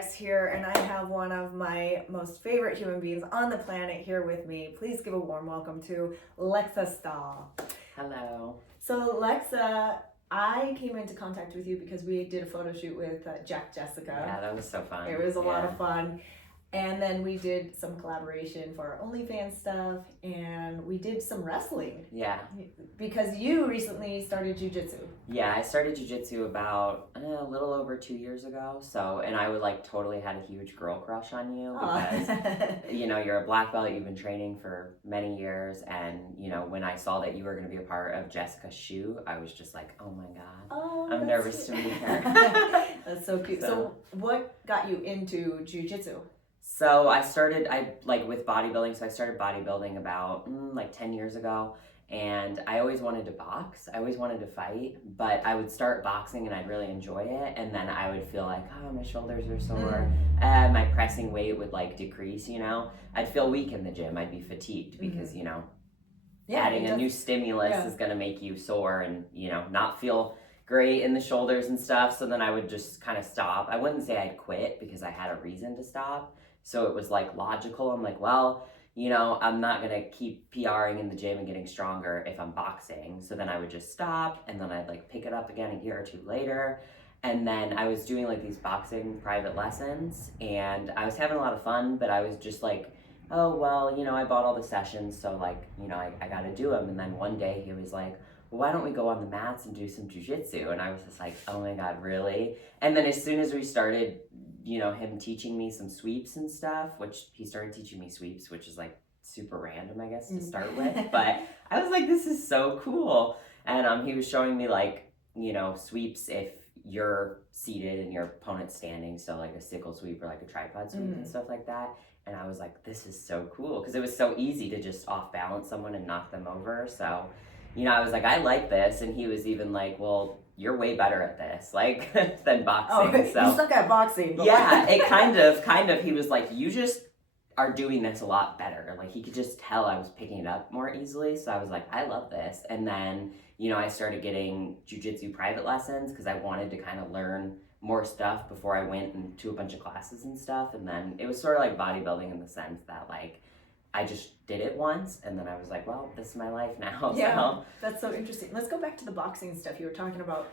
Lex here, and I have one of my most favorite human beings on the planet here with me. Please give a warm welcome to Lexa Stahl. Hello. So Lexa, I came into contact with you because we did a photo shoot with Jessica. Yeah, that was so fun. It was a lot of fun. And then we did some collaboration for our OnlyFans stuff, and we did some wrestling. Yeah. Because you recently started jiu-jitsu. Yeah, I started jiu-jitsu about a little over 2 years ago. So, and I would totally had a huge girl crush on you because, you're a black belt, you've been training for many years. And, when I saw that you were going to be a part of Jessica's shoe, I was just like, oh my God, I'm nervous to meet her. That's so cute. So what got you into jiu-jitsu? So I started, with bodybuilding. So I started bodybuilding about 10 years ago. And I always wanted to box. I always wanted to fight. But I would start boxing and I'd really enjoy it. And then I would feel like, oh, my shoulders are sore. My pressing weight would decrease, I'd feel weak in the gym. I'd be fatigued because, adding a new stimulus is going to make you sore and, not feel great in the shoulders and stuff. So then I would just kind of stop. I wouldn't say I'd quit because I had a reason to stop. So it was logical. I'm like, well, I'm not going to keep PRing in the gym and getting stronger if I'm boxing. So then I would just stop and then I'd pick it up again a year or two later. And then I was doing these boxing private lessons and I was having a lot of fun, but I was just oh, well, I bought all the sessions. So I got to do them. And then one day he was like, well, why don't we go on the mats and do some jiu-jitsu? And I was just like, oh my God, really? And then as soon as we started, him teaching me some sweeps and stuff, which he started teaching me sweeps, which is super random, I guess, to start with. But I was like, this is so cool. And he was showing me sweeps if you're seated and your opponent's standing. So a sickle sweep or a tripod sweep and stuff like that. And I was like, this is so cool. Because it was so easy to just off balance someone and knock them over. So, I was like, I like this. And he was even like, well, you're way better at this, than boxing. Oh, so. You suck at boxing. Yeah, it kind of, he was like, you just are doing this a lot better. He could just tell I was picking it up more easily. So I was like, I love this. And then, I started getting jiu-jitsu private lessons because I wanted to kind of learn more stuff before I went into a bunch of classes and stuff. And then it was sort of like bodybuilding in the sense that I just did it once and then I was like, well, this is my life now. Yeah, so. That's so interesting. Let's go back to the boxing stuff you were talking about.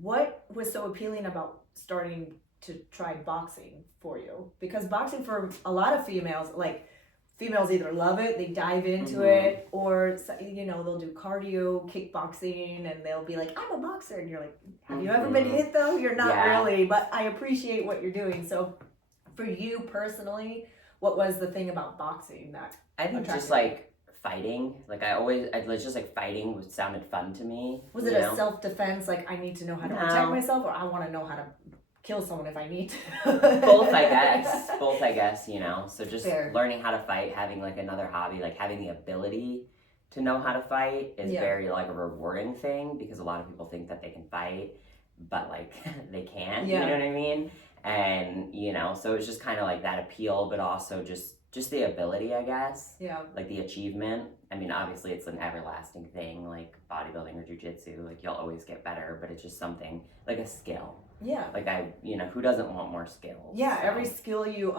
What was so appealing about starting to try boxing for you? Because boxing for a lot of females, females either love it, they dive into it, or they'll do cardio, kickboxing, and they'll be like, I'm a boxer. And you're like, have you ever been hit though? You're not really, but I appreciate what you're doing. So for you personally, what was the thing about boxing that I think just fighting. Fighting sounded fun to me. Was it a self-defense? I need to know how to protect myself, or I want to know how to kill someone if I need to? Both, I guess. So just learning how to fight, having another hobby, having the ability to know how to fight is very a rewarding thing because a lot of people think that they can fight, but they can't. You know what I mean? And so it's just kind of that appeal, but also just the ability, I guess. Yeah. The achievement. I mean, obviously it's an everlasting thing, bodybuilding or jiu-jitsu. You'll always get better, but it's just something a skill. Yeah. Who doesn't want more skills? Yeah. So. Every skill you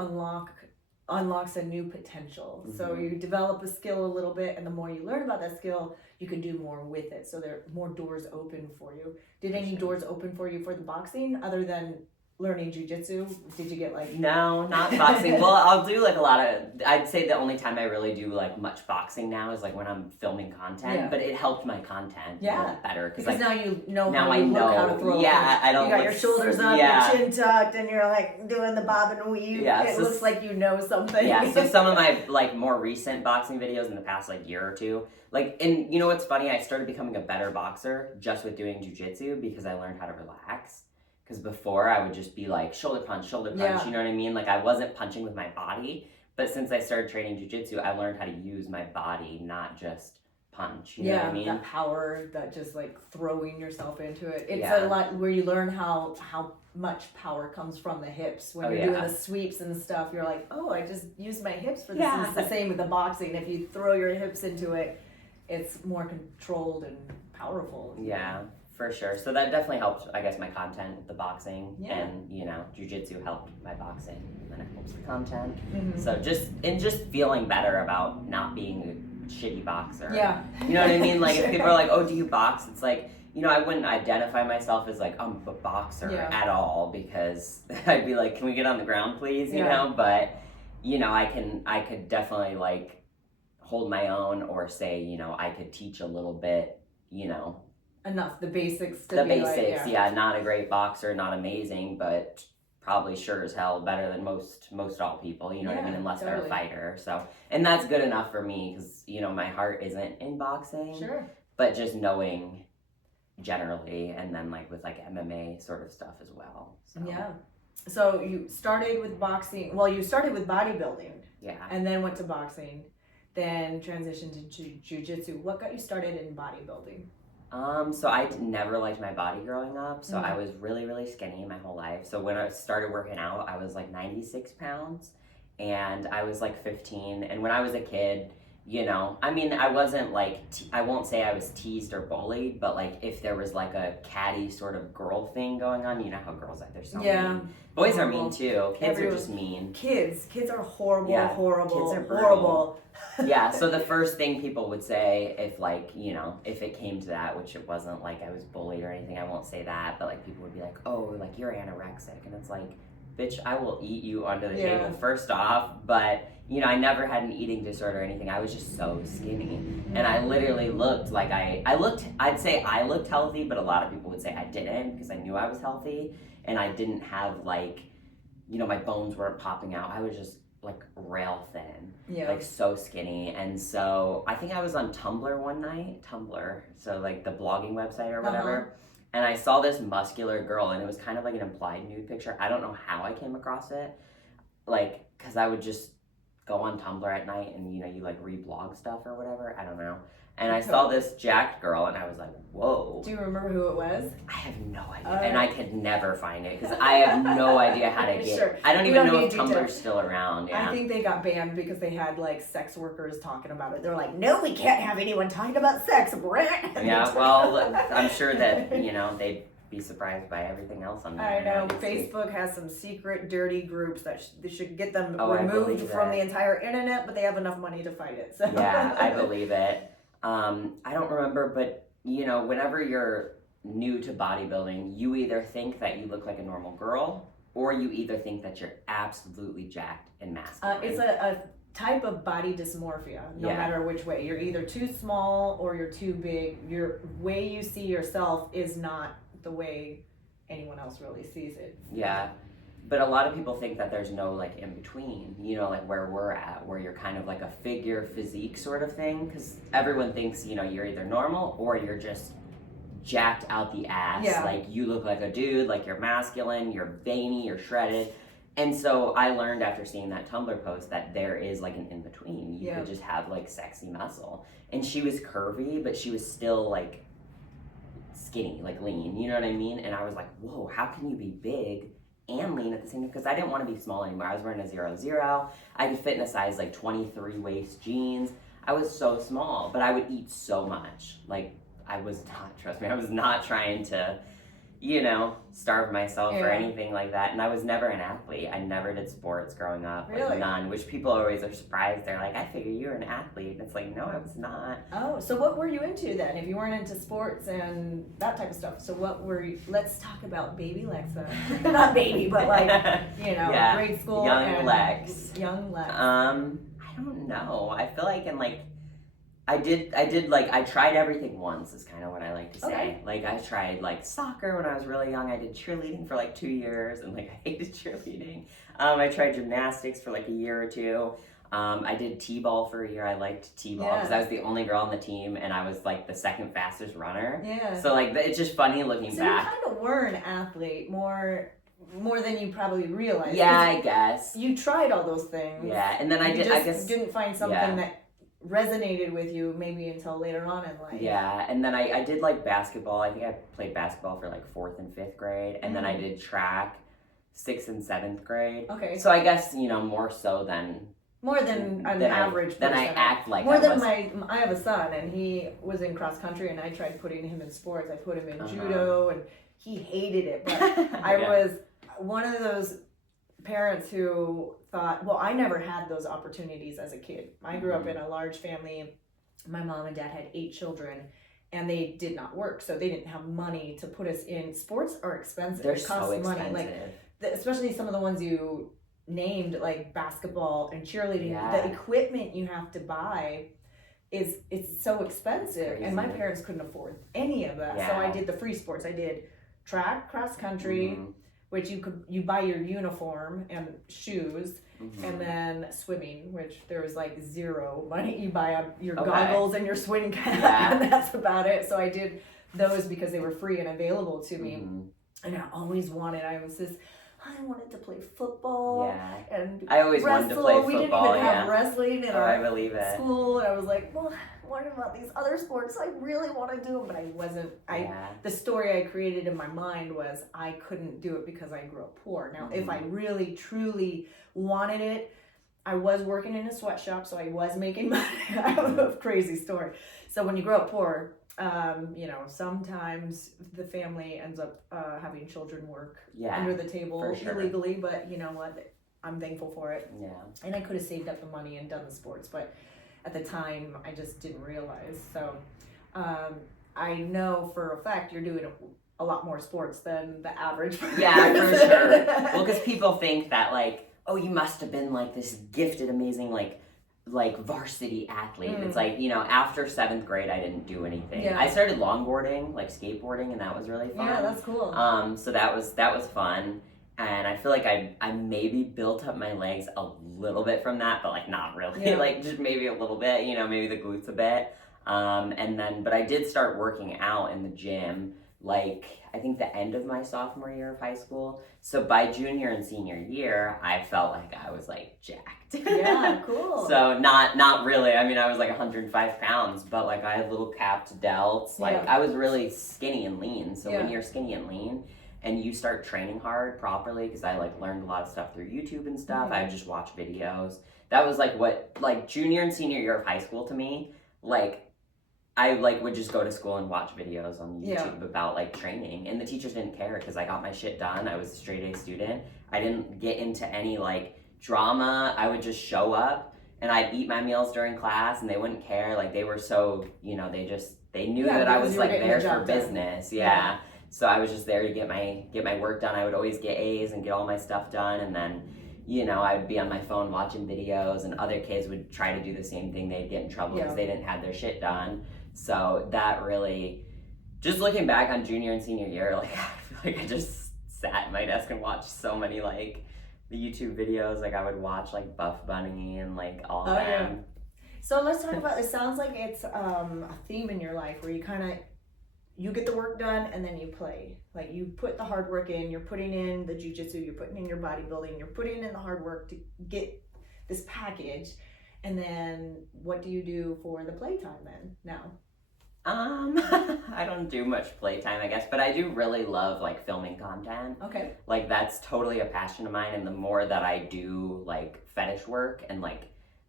unlocks a new potential. So you develop a skill a little bit, and the more you learn about that skill, you can do more with it. So there are more doors open for you. Did any doors open for you for the boxing other than learning jiu-jitsu? Did you get No, not boxing. Well, I'll do a lot of, I'd say the only time I really do much boxing now is when I'm filming content, but it helped my content better because now you know how to throw I don't you got your shoulders up, your chin tucked, and you're doing the bob and weave. It looks like you know something. So some of my more recent boxing videos in the past year or two, and what's funny, I started becoming a better boxer just with doing jiu-jitsu because I learned how to relax. Because before I would just be shoulder punch, you know what I mean? I wasn't punching with my body. But since I started training jiu-jitsu, I learned how to use my body, not just punch. You know what I mean? That power, that just throwing yourself into it. It's a lot where you learn how much power comes from the hips. When you're doing the sweeps and stuff, you're like, oh, I just used my hips for this. And it's the same with the boxing. If you throw your hips into it, it's more controlled and powerful. Yeah. For sure. So that definitely helped, I guess, my content with the boxing. Yeah. And, you know, jiu-jitsu helped my boxing. And then it helps the content. Mm-hmm. So just feeling better about not being a shitty boxer. Yeah. You know what I mean? Like, Sure. if people are like, oh, do you box? It's like, you know, I wouldn't identify myself as like, I'm a boxer at all, because I'd be like, can we get on the ground, please? You know? But, you know, I could definitely like hold my own, or say, you know, I could teach a little bit, you know. Enough, the basics to the be basics, like, yeah, not a great boxer, not amazing, but probably sure as hell better than most all people, you know what I mean, unless they're a fighter. So, and that's good enough for me, because, you know, my heart isn't in boxing. Sure. But just knowing generally, and then like with like MMA sort of stuff as well. So. Yeah. So you started with boxing. Well, you started with bodybuilding. Yeah. And then went to boxing, then transitioned to jiu-jitsu. What got you started in bodybuilding? So I never liked my body growing up. So I was really, really skinny my whole life. So when I started working out, I was like 96 pounds, and I was like 15. And when I was a kid, you know, I mean, I wasn't like, I won't say I was teased or bullied, but like if there was like a catty sort of girl thing going on, you know how girls are, they're so mean. Boys are mean too. Kids are just mean. Kids are horrible, horrible, kids are horrible. Yeah, so the first thing people would say, if like, you know, if it came to that, which it wasn't like I was bullied or anything, I won't say that, but like people would be like, oh, like you're anorexic. And it's like, bitch, I will eat you under the table first off. But, you know, I never had an eating disorder or anything. I was just so skinny. And I literally looked like I'd say I looked healthy, but a lot of people would say I didn't, because I knew I was healthy. And I didn't have like, you know, my bones weren't popping out. I was just like rail thin, like so skinny. And so I think I was on Tumblr one night, so like the blogging website or whatever. And I saw this muscular girl, and it was kind of like an implied nude picture. I don't know how I came across it, like, because I would just go on Tumblr at night and, you know, you like reblog stuff or whatever. I don't know. And I saw this jacked girl, and I was like, whoa. Do you remember who it was? I have no idea. And I could never find it, because I have no idea how to get I don't even know if Tumblr's still around. Yeah. I think they got banned because they had like sex workers talking about it. They're like, no, we can't have anyone talking about sex. Yeah, well, I'm sure that, you know, they'd be surprised by everything else on there. I know. Facebook has some secret dirty groups that they should get them removed from the entire internet, but they have enough money to fight it. So. Yeah, I believe it. I don't remember, but, you know, whenever you're new to bodybuilding, you either think that you look like a normal girl, or you either think that you're absolutely jacked and masculine. It's a type of body dysmorphia, no matter which way. You're either too small or you're too big. Your way you see yourself is not the way anyone else really sees it. Yeah. But a lot of people think that there's no like in between, you know, like where we're at, where you're kind of like a figure physique sort of thing, because everyone thinks, you know, you're either normal or you're just jacked out the ass. Like you look like a dude, like you're masculine, you're veiny, you're shredded. And so I learned after seeing that Tumblr post that there is like an in between. You could just have like sexy muscle. And she was curvy, but she was still like skinny, like lean, you know what I mean? And I was like, whoa, how can you be big and lean at the same time? Because I didn't want to be small anymore. I was wearing a 0-0. I could fit in a size like 23 waist jeans. I was so small, but I would eat so much. Like I was not trying to, you know, starve myself or anything like that. And I was never an athlete. I never did sports growing up. Really? Like none, which people always are surprised. They're like, I figure you were an athlete. And it's like, no, I was not. Oh, so what were you into then? If you weren't into sports and that type of stuff. So what were you, let's talk about baby Lexa. Not baby, but like, you know, grade school. Young Lex. Young Lex. I don't know. I feel like in like, I did like, I tried everything once is kind of what I like to say. Okay. Like I tried like soccer when I was really young. I did cheerleading for like 2 years and like I hated cheerleading. I tried gymnastics for like a year or two. I did t-ball for a year. I liked t-ball because I was the only girl on the team and I was like the second fastest runner. Yeah. So like it's just funny looking back. So you kind of were an athlete more than you probably realized. Yeah, I guess. You tried all those things. Yeah, and then I guess didn't find something that resonated with you maybe until later on in life. Yeah, and then I did like basketball. I think I played basketball for like 4th and 5th grade, and then I did track 6th and 7th grade. Okay. So I guess, you know, more so than More than an Then average then person. I act like more I than was. I have a son, and he was in cross country, and I tried putting him in sports. I put him in Uh-huh. judo, and he hated it. But I was one of those parents who thought, well, I never had those opportunities as a kid. I grew up in a large family. My mom and dad had 8 children, and they did not work, so they didn't have money to put us in. Sports are expensive. They're it costs so expensive. money, like especially some of the ones you named, like basketball and cheerleading. Yeah. The equipment you have to buy it's so expensive, Crazy. and my parents couldn't afford any of that. Yeah. So I did the free sports. I did track, cross country, which you buy your uniform and shoes, and then swimming, which there was like zero money. You buy your goggles and your swim cap, and that's about it. So I did those because they were free and available to me, and I always wanted. I wanted to play football, and I always wanted to play football. We didn't even have wrestling in our school, and I was like, well, what about these other sports? I really want to do them, but I wasn't. The story I created in my mind was I couldn't do it because I grew up poor. Now, if I really truly wanted it, I was working in a sweatshop, so I was making money. I have a crazy story. So when you grow up poor, sometimes the family ends up having children work under the table illegally, but you know what? I'm thankful for it. Yeah. And I could have saved up the money and done the sports, but at the time I just didn't realize. So I know for a fact you're doing a lot more sports than the average person. Yeah, for sure. Well, because people think that like, oh, you must have been like this gifted, amazing, like varsity athlete. It's like, after 7th grade I didn't do anything. I started longboarding, like skateboarding, and that was really fun. Yeah, that's cool. So that was fun, and I feel like I maybe built up my legs a little bit from that, but like not really. Like just maybe a little bit, maybe the glutes a bit. But I did start working out in the gym like I think the end of my sophomore year of high school. So by junior and senior year, I felt like I was like jacked. Yeah, cool. So not really. I mean, I was like 105 pounds, but like I had little capped delts. Like I was really skinny and lean. So when you're skinny and lean and you start training hard properly, because I like learned a lot of stuff through YouTube and stuff. I would just watch videos. That was like what like junior and senior year of high school to me, like I like would just go to school and watch videos on YouTube about like training, and the teachers didn't care because I got my shit done. I was a straight A student. I didn't get into any like drama. I would just show up and I'd eat my meals during class, and they wouldn't care. Like they were so, they knew that I was like there for business. Yeah. So I was just there to get my work done. I would always get A's and get all my stuff done, and then I would be on my phone watching videos, and other kids would try to do the same thing. They'd get in trouble because they didn't have their shit done. So that really, just looking back on junior and senior year, like I feel like I just sat at my desk and watched so many like the YouTube videos. Like I would watch like Buff Bunny and like all of them. Yeah. So let's talk about, it sounds like it's a theme in your life where you get the work done and then you play. Like you put the hard work in, you're putting in the jiu-jitsu, you're putting in your bodybuilding, you're putting in the hard work to get this package. And then what do you do for the playtime then now? I don't do much playtime, I guess, but I do really love like filming content. Okay. Like that's totally a passion of mine, and the more that I do like fetish work and like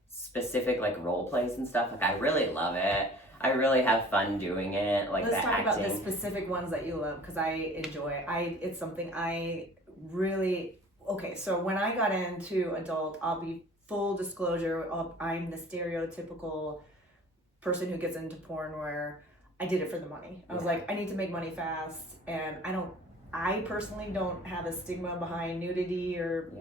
specific like role plays and stuff, like I really love it. I really have fun doing it. Like let's talk about the specific ones that you love, because I enjoy. It's something I really So when I got into adult, I'll be full disclosure. I'm the stereotypical person who gets into porn where I did it for the money. I was like, I need to make money fast, and I personally don't have a stigma behind nudity or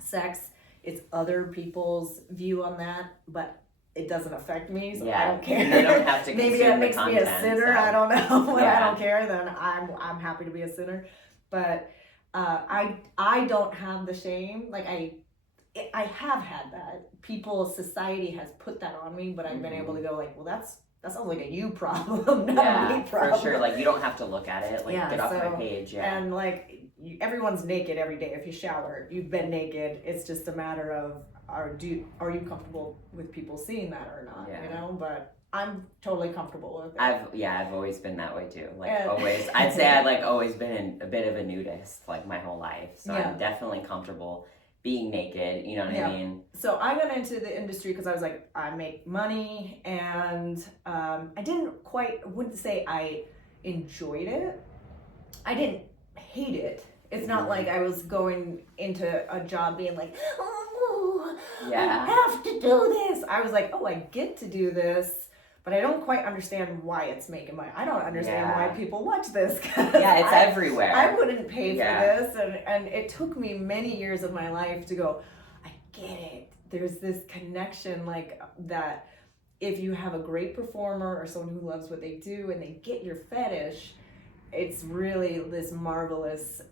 sex. It's other people's view on that, but it doesn't affect me, so I don't care. They don't have to maybe it makes me a sinner. So. I don't know. When I don't care, then I'm happy to be a sinner. But I don't have the shame. Like I have had that. Society has put that on me, but I've been able to go like, well, that sounds like a you problem, not a me problem. For sure. Like you don't have to look at it. Like get off my page. Yeah. And like everyone's naked every day. If you shower, you've been naked. It's just a matter of are you comfortable with people seeing that or not? Yeah. But I'm totally comfortable with it. I've always been that way too. Like always, I'd say I've like always been a bit of a nudist like my whole life. So I'm definitely comfortable being naked, you know what I mean? So I got into the industry because I was like, I make money, and I wouldn't say I enjoyed it. I didn't hate it. It's not like I was going into a job being like, oh, I have to do this. I was like, oh, I get to do this, but I don't quite understand why it's making money. I don't understand why people watch this. Yeah, it's everywhere. I wouldn't pay for this. And it took me many years of my life to go, I get it. There's this connection like that. If you have a great performer or someone who loves what they do and they get your fetish, it's really this marvelous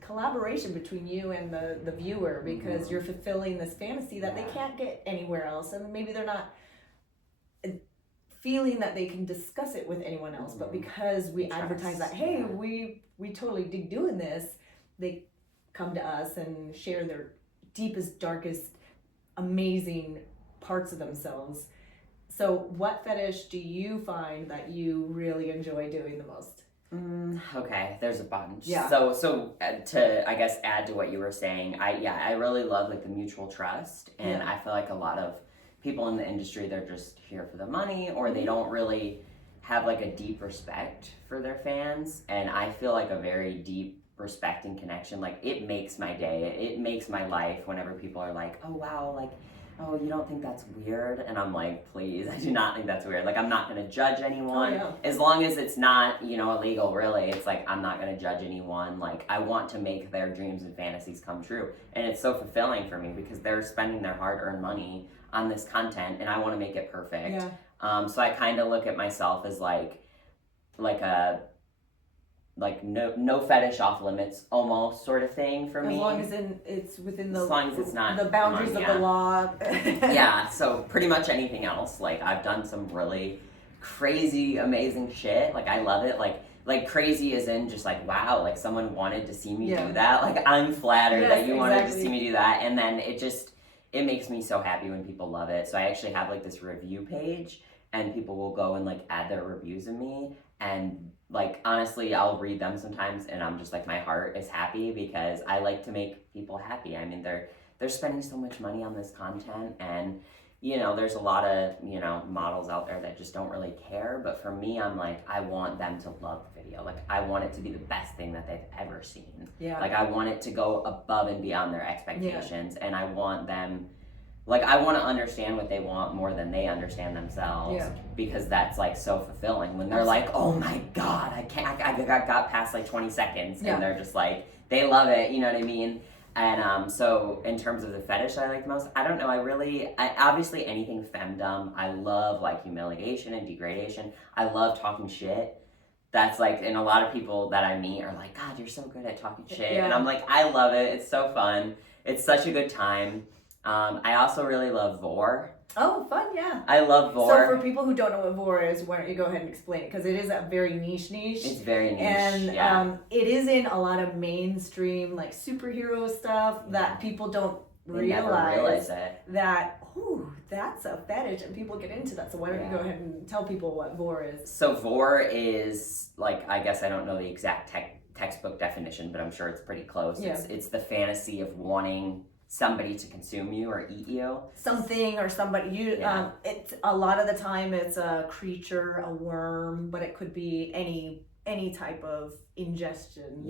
collaboration between you and the viewer, because you're fulfilling this fantasy that they can't get anywhere else, and maybe they're not feeling that they can discuss it with anyone else, but because we advertise that, hey, we totally dig doing this, they come to us and share their deepest, darkest, amazing parts of themselves. So what fetish do you find that you really enjoy doing the most? Okay, there's a bunch. Yeah. So to, I guess, add to what you were saying, I really love like the mutual trust, and I feel like a lot of people in the industry, they're just here for the money, or they don't really have like a deep respect for their fans. And I feel like a very deep respect and connection, like it makes my day, it makes my life whenever people are like, oh wow, like, oh, you don't think that's weird? And I'm like, please, I do not think that's weird. Like, I'm not gonna judge anyone. As long as it's not, illegal, really. It's like, I'm not gonna judge anyone. Like, I want to make their dreams and fantasies come true. And it's so fulfilling for me because they're spending their hard-earned money on this content, and I wanna make it perfect. So I kind of look at myself as like no fetish off limits almost sort of thing for me. As long as it's within as long as it's not the boundaries of the law. Yeah, so pretty much anything else. Like, I've done some really crazy, amazing shit. Like, I love it. Like crazy as in just like, wow, like someone wanted to see me do that. Like, I'm flattered that you wanted to see me do that. And then it makes me so happy when people love it. So I actually have like this review page, and people will go and like add their reviews of me, and like honestly I'll read them sometimes, and I'm just like, my heart is happy because I like to make people happy. I mean, they're spending so much money on this content, and there's a lot of models out there that just don't really care, but for me, I'm like, I want them to love the video. Like, I want it to be the best thing that they've ever seen. Like, I want it to go above and beyond their expectations, and I want them, like, I want to understand what they want more than they understand themselves, because that's like so fulfilling when they're like, oh my god, I got past like 20 seconds, and they're just like, they love it, you know what I mean? And so in terms of the fetish I like the most, I don't know, I obviously anything femdom. I love like humiliation and degradation. I love talking shit. That's like, and a lot of people that I meet are like, God, you're so good at talking shit. And I'm like, I love it. It's so fun. It's such a good time. I also really love vor. Oh, fun, yeah. I love vor. So for people who don't know what vor is, why don't you go ahead and explain it? Because it is a very niche. It's very niche, and it is in a lot of mainstream, like, superhero stuff that people don't realize it. That, ooh, that's a fetish, and people get into that. So why don't you go ahead and tell people what vor is? So vor is, like, I guess I don't know the exact textbook definition, but I'm sure it's pretty close. It's the fantasy of wanting somebody to consume you or eat you, something or somebody. It's a lot of the time it's a creature, a worm, but it could be any type of ingestion.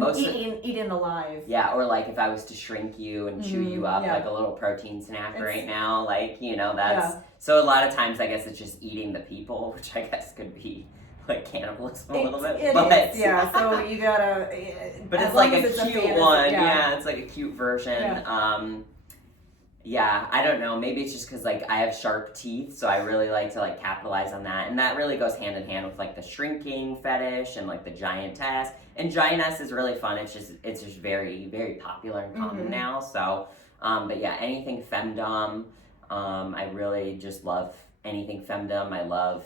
Most eaten alive. Or like if I was to shrink you and chew you up like a little protein snack right now, like that's so a lot of times I guess it's just eating the people, which I guess could be like cannibalism a little bit, so you gotta, but it's like a cute one. It's like a cute version. I don't know, maybe it's just because like I have sharp teeth, so I really like to like capitalize on that, and that really goes hand in hand with like the shrinking fetish and like the giantess. And giantess is really fun. It's just very, very popular and common now. So but anything femdom. I really just love anything femdom. I love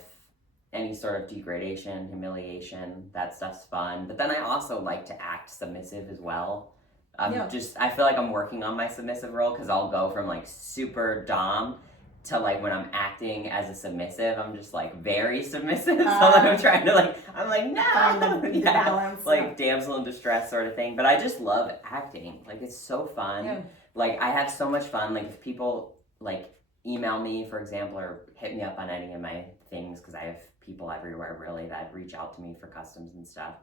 any sort of degradation, humiliation, that stuff's fun. But then I also like to act submissive as well. I feel like I'm working on my submissive role, because I'll go from like super dom to like when I'm acting as a submissive, I'm just like very submissive. So like I'm trying to like, I'm like, no, Find the balance. like damsel in distress sort of thing. But I just love acting. Like it's so fun. Yeah. Like I have so much fun. Like if people like email me, for example, or hit me up on any of my things, because I have people everywhere really that reach out to me for customs and stuff.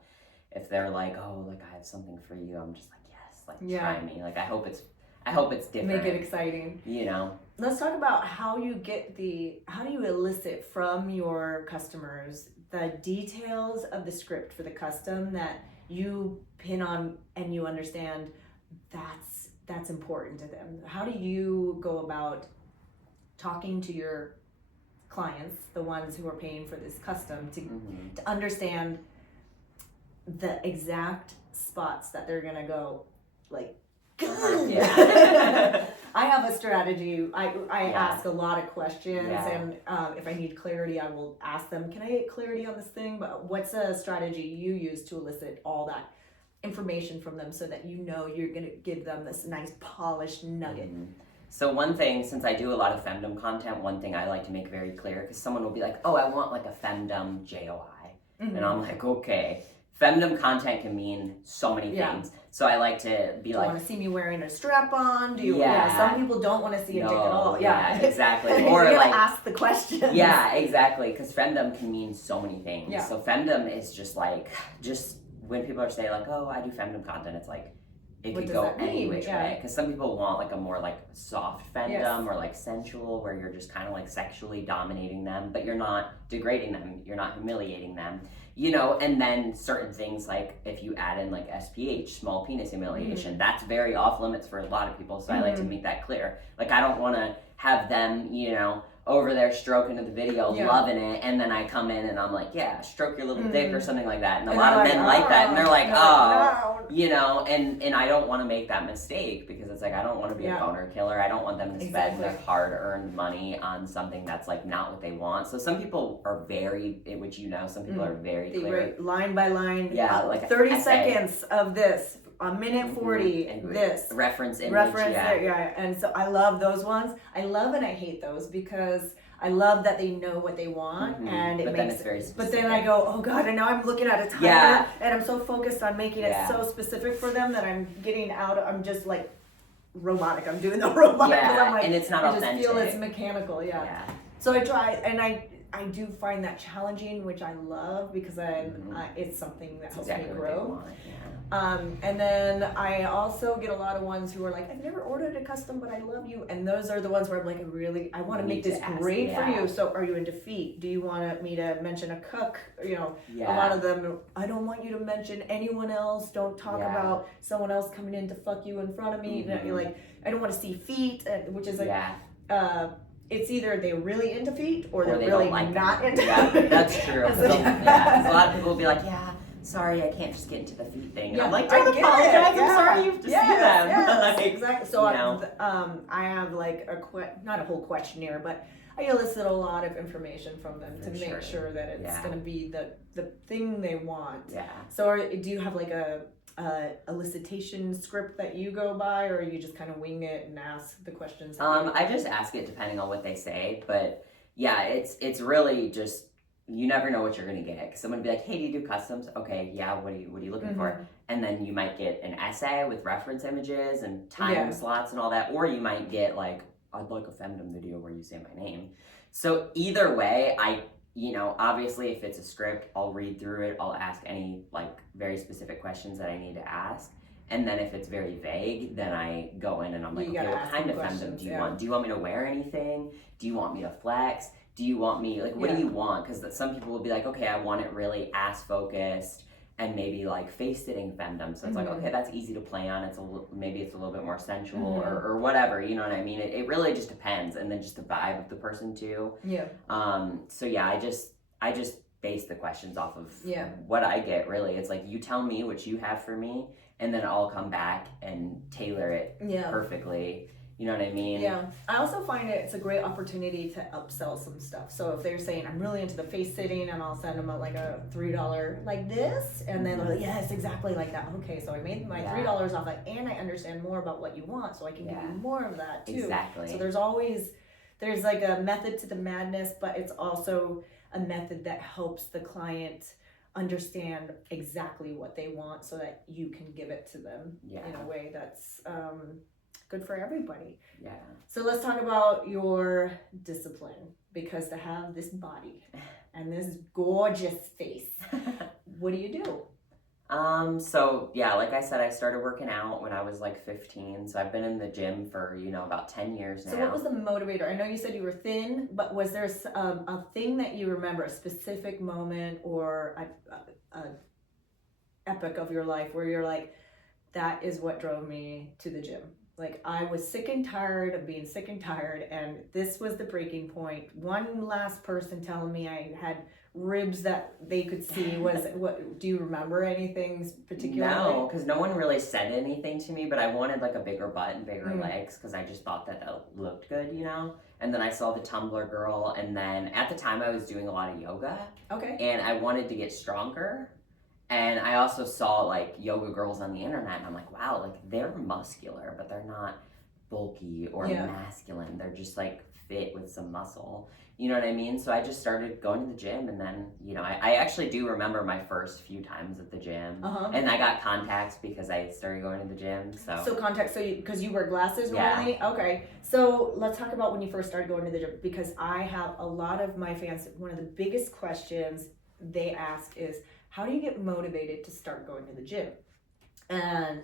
If they're like, oh, like I have something for you, I'm just like, yes, like try me. Like I hope it's different. Make it exciting. You know. Let's talk about how do you elicit from your customers the details of the script for the custom that you pin on and you understand that's important to them. How do you go about talking to your clients, the ones who are paying for this custom, to understand the exact spots that they're gonna go like I have a strategy. I ask a lot of questions, and if I need clarity, I will ask them, can I get clarity on this thing? But what's a strategy you use to elicit all that information from them so that you know you're going to give them this nice polished nugget? So one thing, since I do a lot of femdom content, one thing I like to make very clear, because someone will be like, oh, I want like a femdom JOI. And I'm like, okay. Femdom content can mean so many things. So I like to be like, do you want to see me wearing a strap on? Do you? Some people don't want to see a dick at all. Exactly. Or like ask the questions. Yeah, exactly. Because femdom can mean so many things. Yeah. So femdom is just when people are saying like, oh, I do femdom content, it's like it could go any which way. Because some people want like a more like soft femdom or like sensual, where you're just kind of like sexually dominating them, but you're not degrading them, you're not humiliating them. You know, and then certain things like if you add in like SPH, small penis humiliation, that's very off limits for a lot of people. So I like to make that clear. Like I don't want to have them, you know, over there stroking to the video, loving it, and then I come in and I'm like, yeah, stroke your little dick or something like that. And a lot of men like that, and they're like, you know, and I don't want to make that mistake, because it's like I don't want to be a boner killer. I don't want them to spend their hard-earned money on something that's like not what they want. So some people are very, which you know, some people are very clear, line by line. Like 30 seconds of this. A minute 40, and this. Reference image, and so I love those ones. I love and I hate those, because I love that they know what they want, and it makes it's very specific. But then I go, oh God, and now I'm looking at a timer, and I'm so focused on making it so specific for them that I'm I'm just like robotic. I'm doing the robotic, because I'm like, and it's not authentic. I just feel it's mechanical, So I try, and I do find that challenging, which I love, because it's something that helps me grow. And then I also get a lot of ones who are like, I've never ordered a custom, but I love you. And those are the ones where I'm like, I want to make this great for you. So are you into feet? Do you want me to mention a cook? You know, a lot of them, I don't want you to mention anyone else. Don't talk about someone else coming in to fuck you in front of me. And you're like, I don't want to see feet, which is like, it's either they're really into feet or they're really like not into feet. That's true. Because a lot of people will be like, sorry, I can't just get into the feet thing. And I'm like, don't apologize. I'm sorry you have to see them. Like, exactly. So I have like not a whole questionnaire, but I elicit a lot of information from them to make sure that it's going to be the thing they want. So do you have like a elicitation script that you go by, or you just kind of wing it and ask the questions? I just ask it depending on what they say, but it's really just, you never know what you're gonna get. Cause someone would be like, hey, do you do customs? Okay, what are you looking for? And then you might get an essay with reference images and time slots and all that, or you might get like, I'd like a femdom video where you say my name. So either way, obviously if it's a script, I'll read through it, I'll ask any like very specific questions that I need to ask. And then if it's very vague, then I go in and I'm like, okay, what kind of femdom do you want? Do you want me to wear anything? Do you want me to flex? Do you want me, like, what do you want? Because some people will be like, okay, I want it really ass focused and maybe like face sitting femdom. So it's like, okay, that's easy to play on. Maybe it's a little bit more sensual or whatever, you know what I mean? It really just depends. And then just the vibe of the person too. I just base the questions off of what I get, really. It's like, you tell me what you have for me, and then I'll come back and tailor it perfectly. You know what I mean? Yeah. I also find it's a great opportunity to upsell some stuff. So if they're saying, I'm really into the face sitting, and I'll send them like a $3 like this, and then they're like, yes, exactly like that. Okay, so I made my $3 off it, and I understand more about what you want, so I can give you more of that too. Exactly. So there's always there's like a method to the madness, but it's also a method that helps the client understand exactly what they want so that you can give it to them in a way that's good for everybody. Yeah. So let's talk about your discipline, because to have this body and this gorgeous face, what do you do? So yeah, like I said, I started working out when I was like 15. So I've been in the gym for, about 10 years now. So what was the motivator? I know you said you were thin, but was there a thing that you remember, a specific moment or a epic of your life where you're like, that is what drove me to the gym? Like, I was sick and tired of being sick and tired, and this was the breaking point. One last person telling me I had ribs that they could see was what? Do you remember anything particularly? No, because no one really said anything to me, but I wanted like a bigger butt and bigger legs because I just thought that looked good, And then I saw the Tumblr girl, and then at the time I was doing a lot of yoga. Okay. And I wanted to get stronger. And I also saw like yoga girls on the internet, and I'm like, wow, like they're muscular, but they're not bulky or masculine. They're just like fit with some muscle. You know what I mean? So I just started going to the gym, and then, I actually do remember my first few times at the gym. And I got contacts because I started going to the gym. So contacts, because you wear glasses normally? Yeah. Okay. So let's talk about when you first started going to the gym, because I have a lot of my fans, one of the biggest questions they ask is, how do you get motivated to start going to the gym? And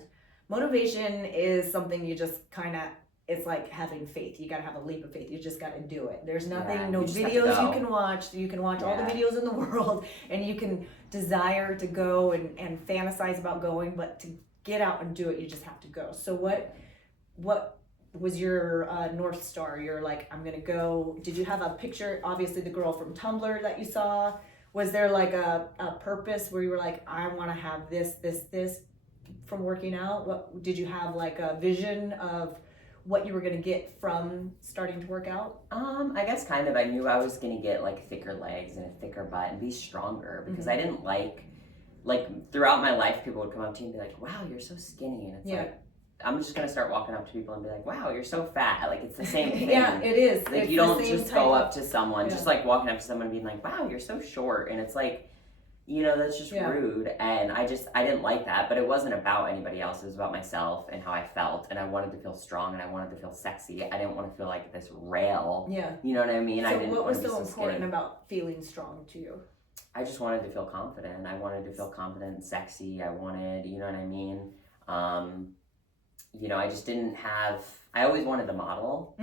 motivation is something you just kind of, it's like having faith. You got to have a leap of faith. You just got to do it. There's nothing, no videos you can watch. You can watch all the videos in the world, and you can desire to go and fantasize about going, but to get out and do it, you just have to go. So what was your North Star? You're like, I'm going to go. Did you have a picture? Obviously the girl from Tumblr that you saw. Was there like a purpose where you were like, I want to have this from working out? What did you have, like a vision of what you were going to get from starting to work out? I guess kind of. I knew I was going to get like thicker legs and a thicker butt and be stronger, because I didn't like throughout my life, people would come up to me and be like, wow, you're so skinny. And it's like, I'm just going to start walking up to people and be like, wow, you're so fat. Like, it's the same thing. Yeah, it is. Like, it's you don't just go up to someone, just like walking up to someone and being like, wow, you're so short. And it's like, that's just rude. And I didn't like that, but it wasn't about anybody else. It was about myself and how I felt. And I wanted to feel strong, and I wanted to feel sexy. I didn't want to feel like this rail. Yeah. You know what I mean? So I didn't what was so important skinny. About feeling strong to you? I just wanted to feel confident. I wanted to feel confident and sexy. I wanted, you know what I mean? I just didn't have, I always wanted to model.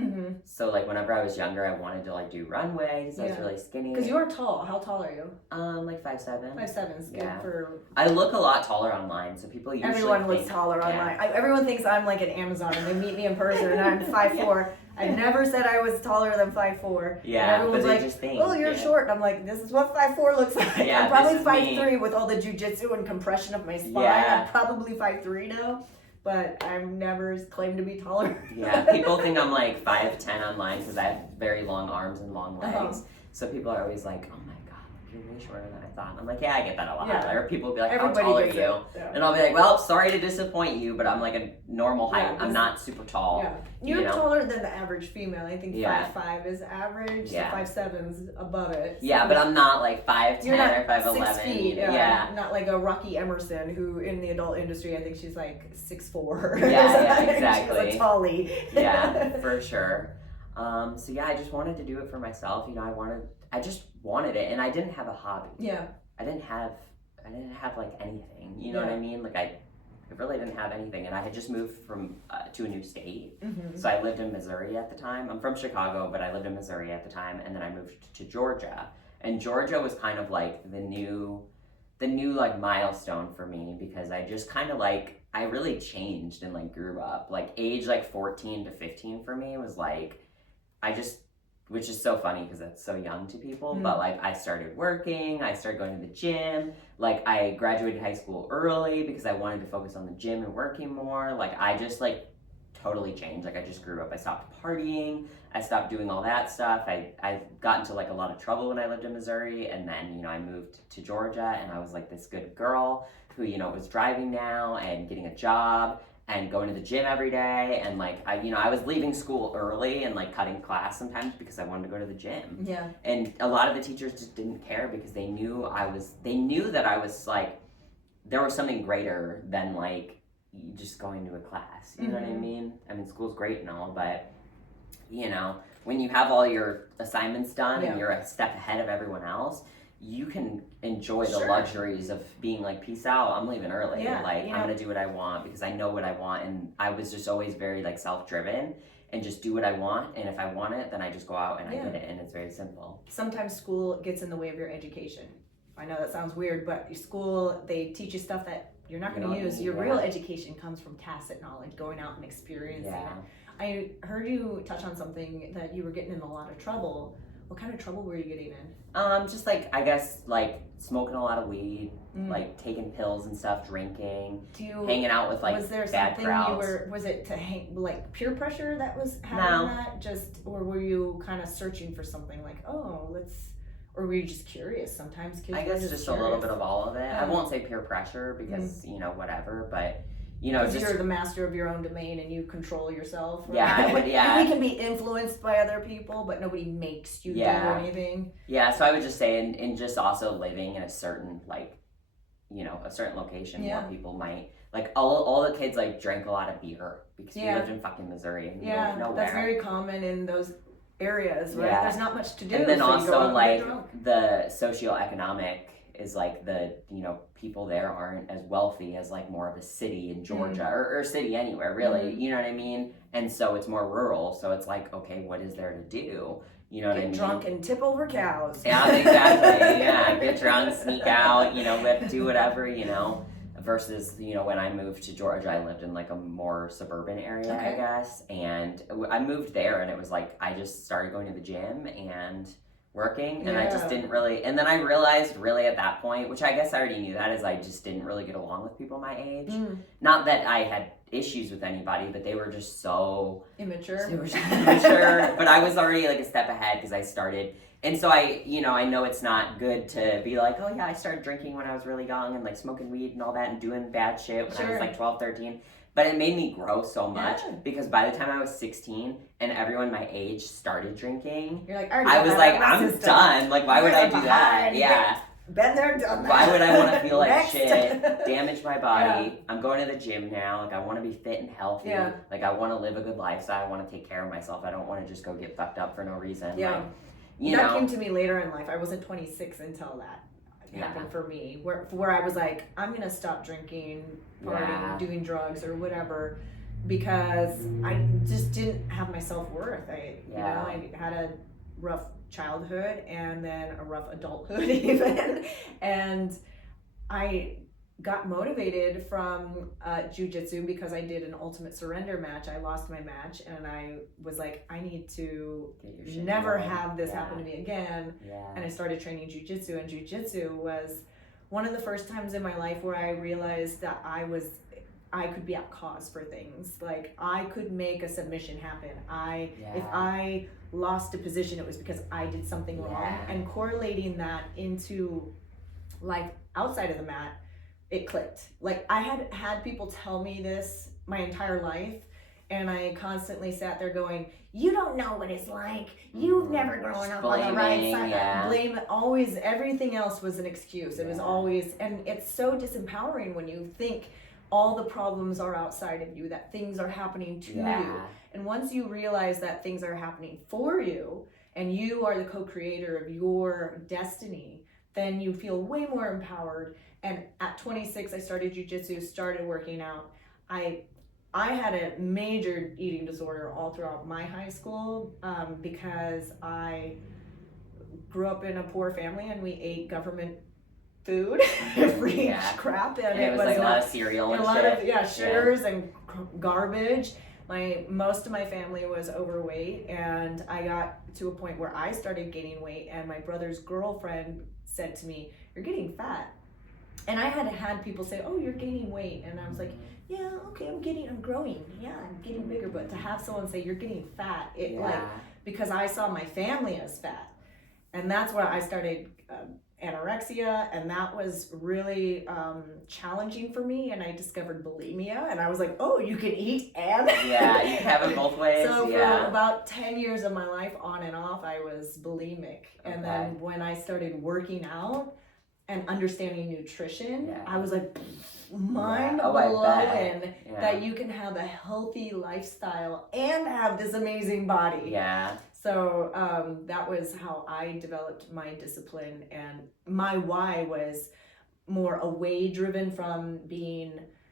So like whenever I was younger, I wanted to like do runways. I was really skinny. Because you are tall. How tall are you? Like 5'7". 5'7" is good for... I look a lot taller online, so people usually Everyone looks taller online. Everyone thinks I'm like an Amazon, and they meet me in person, and I'm 5'4". I never said I was taller than 5'4". Yeah, and everyone's but like, just think, oh, you're short. And I'm like, this is what 5'4" looks like. Yeah, I'm probably 5'3" with all the jiu-jitsu and compression of my spine. Yeah. I'm probably 5'3" now. But I've never claimed to be taller. Yeah, people think I'm like 5'10" online because I have very long arms and long legs. So people are always like, oh my god, you're way shorter than I thought. And I'm like, yeah, I get that a lot. Or people will be like, how tall are you? And I'll be like, well, sorry to disappoint you, but I'm like a normal height. I'm not super tall. Yeah. You're taller than the average female. I think 5'5" is average, so 5'7"'s above it. So yeah, but I'm not like 5'10" or 5'11". 6 feet. Not like a Rocky Emerson, who in the adult industry, I think she's like 6'4". Yeah, exactly. She's a tallie. Yeah, for sure. So yeah, I just wanted to do it for myself. I just wanted it, and I didn't have a hobby. Yeah. I didn't have like anything. You know what I mean? Like I really didn't have anything, and I had just moved from to a new state. So I lived in Missouri at the time. I'm from Chicago, but I lived in Missouri at the time, and then I moved to Georgia. And Georgia was kind of like the new like milestone for me, because I just kind of like, I really changed and like grew up. Like age like 14 to 15 for me was like, which is so funny because that's so young to people, but like I started working, I started going to the gym, like I graduated high school early because I wanted to focus on the gym and working more. Like I just like totally changed. Like I just grew up. I stopped partying, I stopped doing all that stuff. I got into like a lot of trouble when I lived in Missouri, and then I moved to Georgia, and I was like this good girl who was driving now and getting a job, and going to the gym every day, and like I was leaving school early and like cutting class sometimes because I wanted to go to the gym. Yeah. And a lot of the teachers just didn't care because they knew that I was like, there was something greater than like just going to a class. You know what I mean? I mean, school's great and all, but when you have all your assignments done and you're a step ahead of everyone else, you can enjoy the luxuries of being like, peace out, I'm leaving early. I'm gonna do what I want because I know what I want. And I was just always very like self-driven and just do what I want. And if I want it, then I just go out and I get it. And it's very simple. Sometimes school gets in the way of your education. I know that sounds weird, but your school, they teach you stuff that you're not going to use. Your real education comes from tacit knowledge, going out and experiencing it. I heard you touch on something that you were getting in a lot of trouble. What kind of trouble were you getting in? Just like, I guess, like smoking a lot of weed, like taking pills and stuff, drinking, hanging out with like was there bad something crowds. Was it to hang, like peer pressure that was having that? Or were you kind of searching for something like, or were you just curious? Sometimes kids I guess just a little bit of all of it. I won't say peer pressure because, whatever, but just you're the master of your own domain and you control yourself. Right? Yeah, I would, And we can be influenced by other people, but nobody makes you do anything. Yeah, so I would just say in just also living in a certain like, a certain location where people might like all the kids like drank a lot of beer because we lived in fucking Missouri and we lived nowhere. That's very common in those areas, right? There's not much to do. And then so also like the socioeconomic is like the people there aren't as wealthy as like more of a city in Georgia or city anywhere really, you know what I mean? And so it's more rural, so it's like, okay, what is there to do? You know what I mean? Get drunk and tip over cows. Yeah, exactly. Get drunk, sneak out, do whatever, versus, when I moved to Georgia, I lived in like a more suburban area, I guess. And I moved there and it was like, I just started going to the gym and working and I just didn't really, and then I realized really at that point, which I guess I already knew that, is I just didn't really get along with people my age. Not that I had issues with anybody, but they were just so immature. They were just immature, but I was already like a step ahead because I started. And so I know it's not good to be like, oh yeah, I started drinking when I was really young and like smoking weed and all that and doing bad shit when I was like 12, 13. But it made me grow so much because by the time I was 16 and everyone my age started drinking, you're like, I was like, I'm done. Like, why would I do that? Yeah. Been there, done that. Why would I want to feel like shit, damage my body? I'm going to the gym now. Like, I want to be fit and healthy. Like, I want to live a good lifestyle. I want to take care of myself. I don't want to just go get fucked up for no reason. That came to me later in life. I wasn't 26 until that happened for me, where I was like, I'm gonna stop drinking, partying, doing drugs or whatever, because I just didn't have my self-worth. I had a rough childhood and then a rough adulthood even, and I got motivated from jiu-jitsu because I did an ultimate surrender match. I lost my match and I was like, I need to never have this happen to me again. And I started training jiu-jitsu, and jiu-jitsu was one of the first times in my life where I realized that I could be at cause for things. Like, I could make a submission happen. If I lost a position, it was because I did something wrong. And correlating that into life outside of the mat, it clicked. Like, I had people tell me this my entire life, and I constantly sat there going, you don't know what it's like. You've never grown up on the right side. Blame it. Always, everything else was an excuse. It was always, and it's so disempowering when you think all the problems are outside of you, that things are happening to you. And once you realize that things are happening for you, and you are the co-creator of your destiny, then you feel way more empowered. And at 26, I started jiu-jitsu, started working out. I had a major eating disorder all throughout my high school because I grew up in a poor family and we ate government food, free crap, and it was like a lot of cereal and a lot of sugars and garbage. Most of my family was overweight, and I got to a point where I started gaining weight, and my brother's girlfriend said to me, "You're getting fat." And I had people say, "Oh, you're gaining weight," and I was like, "Yeah, okay, I'm growing. Yeah, I'm getting bigger." But to have someone say you're getting fat, because I saw my family as fat, and that's where I started anorexia, and that was really challenging for me, and I discovered bulimia, and I was like, oh, you can eat and Yeah, you can have it both ways. So yeah. for about 10 years of my life, on and off, I was bulimic. And then when I started working out and understanding nutrition, I was like, mind blowing that you can have a healthy lifestyle and have this amazing body. Yeah. So that was how I developed my discipline, and my why was more away driven from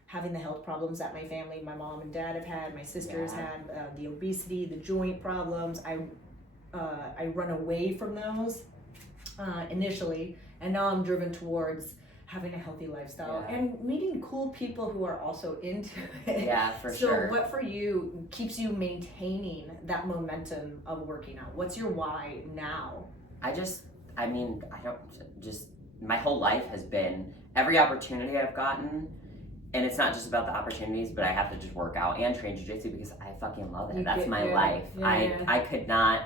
having the health problems that my family, my mom and dad have had, my sisters had, the obesity, the joint problems. I run away from those initially, and now I'm driven towards having a healthy lifestyle and meeting cool people who are also into it. Yeah, for sure. So what for you keeps you maintaining that momentum of working out? What's your why now? My whole life has been, every opportunity I've gotten, and it's not just about the opportunities, but I have to just work out and train jiu-jitsu because I fucking love it. That's my life. I could not,